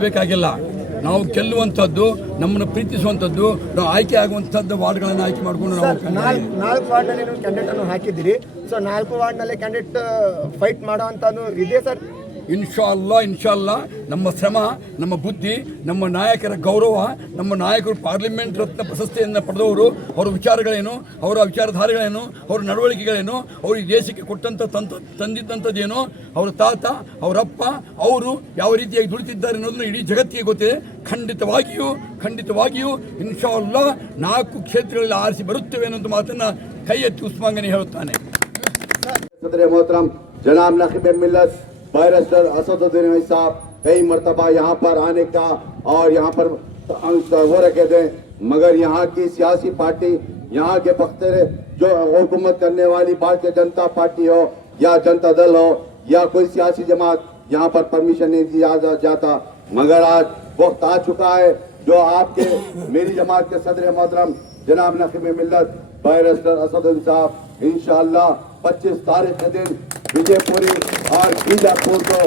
ಮಾಡಬೇಕಾಗಿಲ್ಲ. ನಾವು ಗೆಲ್ಲುವಂಥದ್ದು, ನಮ್ಮನ್ನು ಪ್ರೀತಿಸುವಂಥದ್ದು, ನಾವು ಆಯ್ಕೆ ಆಗುವಂಥದ್ದು ವಾರ್ಡ್ಗಳನ್ನು ಆಯ್ಕೆ ಮಾಡಿಕೊಂಡು ನಾಲ್ಕು ವಾರ್ಡ್ನಲ್ಲಿ ನೀವು ಕ್ಯಾಂಡಿಡೇಟ್ ಅನ್ನು ಹಾಕಿದ್ದೀರಿ. ಸೊ 4 ವಾರ್ಡ್ನಲ್ಲಿ ಕ್ಯಾಂಡಿಡೇಟ್ ಫೈಟ್ ಮಾಡೋ ಅಂಥದ್ದು ಇದೆ ಸರ್. ಇನ್ಶಾಲ್ಲ ನಮ್ಮ ಶ್ರಮ, ನಮ್ಮ ಬುದ್ಧಿ, ನಮ್ಮ ನಾಯಕರ ಗೌರವ, ನಮ್ಮ ನಾಯಕರು ಪಾರ್ಲಿಮೆಂಟ್ ರತ್ನ ಪ್ರಶಸ್ತಿಯನ್ನು ಪಡೆದವರು, ಅವರ ವಿಚಾರಗಳೇನು, ಅವರ ವಿಚಾರಧಾರೆಗಳೇನು, ಅವರ ನಡವಳಿಕೆಗಳೇನು, ಅವರು ಈ ದೇಶಕ್ಕೆ ಕೊಟ್ಟಂಥ ತಂದಿದ್ದಂಥದ್ದೇನು, ಅವರ ತಾತ, ಅವರಪ್ಪ, ಅವರು ಯಾವ ರೀತಿಯಾಗಿ ದುಡಿತಿದ್ದಾರೆ ಅನ್ನೋದನ್ನು ಇಡೀ ಜಗತ್ತಿಗೆ ಗೊತ್ತಿದೆ. ಖಂಡಿತವಾಗಿಯೂ ಇನ್ಶಾಲ್ಲ 4 ಕ್ಷೇತ್ರಗಳಲ್ಲಿ ಆರಿಸಿ ಬರುತ್ತೇವೆ ಅನ್ನೋದು ಮಾತನ್ನು ಕೈ ಎತ್ತಿ ಉಸ್ಮಾನ್ ಗನಿ ಹೇಳುತ್ತಾನೆ. जनाब नखीब मिल्लत बैरिस्टर असदुद्दीन ओवैसी साहब कई मरतबा यहाँ पर आने का और यहाँ पर वो रखे थे, मगर यहाँ की सियासी पार्टी, यहाँ के बख्तर जो हुकूमत करने वाली भारतीय जनता पार्टी हो या जनता दल हो या कोई सियासी जमात, यहाँ पर परमिशन नहीं दिया जाता। मगर आज वक्त आ चुका है जो आपके मेरी जमात के सदर मोहतरम जनाब नखीब मिल्लत बैरिस्टर असदुद्दीन साहब इंशाअल्लाह 25 तारीख के दिन विजयपुरी और बीजापुर को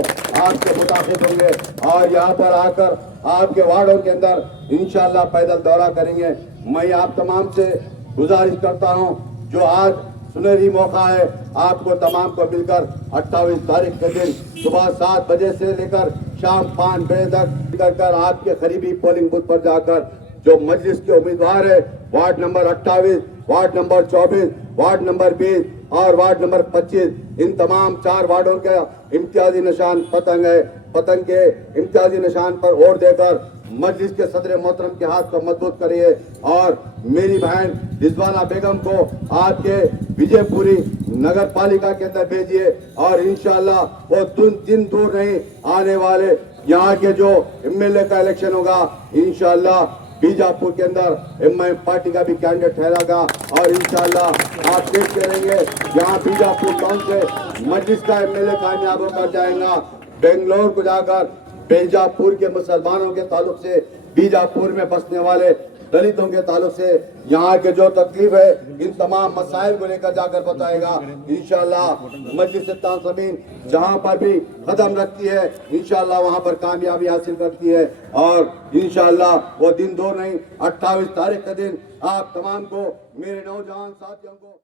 आपसे मुताबिक होंगे और यहाँ पर आकर आपके वार्डों के अंदर इंशाअल्लाह पैदल दौरा करेंगे। मैं आप तमाम से गुजारिश करता हूँ, जो आज सुनहरी मौका है, आपको तमाम को मिलकर 28 तारीख के दिन सुबह 7 बजे से लेकर शाम 5 बजे तक कर आपके करीबी पोलिंग बूथ पर जाकर जो मजलिस के उम्मीदवार है, ward number 28, ward number 24, ward number 20 और वार्ड नंबर 25, इन तमाम 4 वार्डों के इम्तियाजी निशान पतंग है। पतंग के इम्तियाजी निशान पर वोट देकर मजलिस के सदर मोहतरम के हाथ को मजबूत करिए और मेरी बहन रिजवाना बेगम को आपके विजयपुरी नगर पालिका के अंदर भेजिए और इंशाअल्लाह वो दिन दूर नहीं आने वाले यहाँ के जो एमएलए का इलेक्शन होगा, इंशाअल्लाह बीजापुर के अंदर एमआईएम पार्टी का भी कैंडिडेट ठहरागा और इंशाअल्लाह आप देखते रहेंगे यहाँ बीजापुर टाउन से मजलिस का एमएलए कामयाब होकर जाएगा। बेंगलोर को जाकर बीजापुर के मुसलमानों के ताल्लुक से, बीजापुर में बसने वाले दलितों के ताल्लुक से यहाँ के जो तकलीफ है, इन तमाम मसाइल को लेकर जाकर बताएगा। इंशाअल्लाह मजलिस ताज़मीन जहाँ पर भी कदम रखती है, इंशाअल्लाह वहाँ पर कामयाबी हासिल करती है और इंशाअल्लाह वो दिन दूर नहीं, 28 तारीख का दिन आप तमाम को, मेरे नौजवान साथियों को।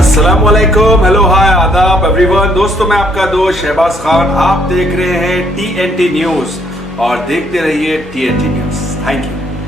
अस्सलाम वालेकुम, हेलो, हाय, आदाब एवरीवन। दोस्तों मैं आपका दोस्त शहबाज खान, आप देख रहे हैं TNT न्यूज़ और देखते रहिए TNT न्यूज़। Thank you.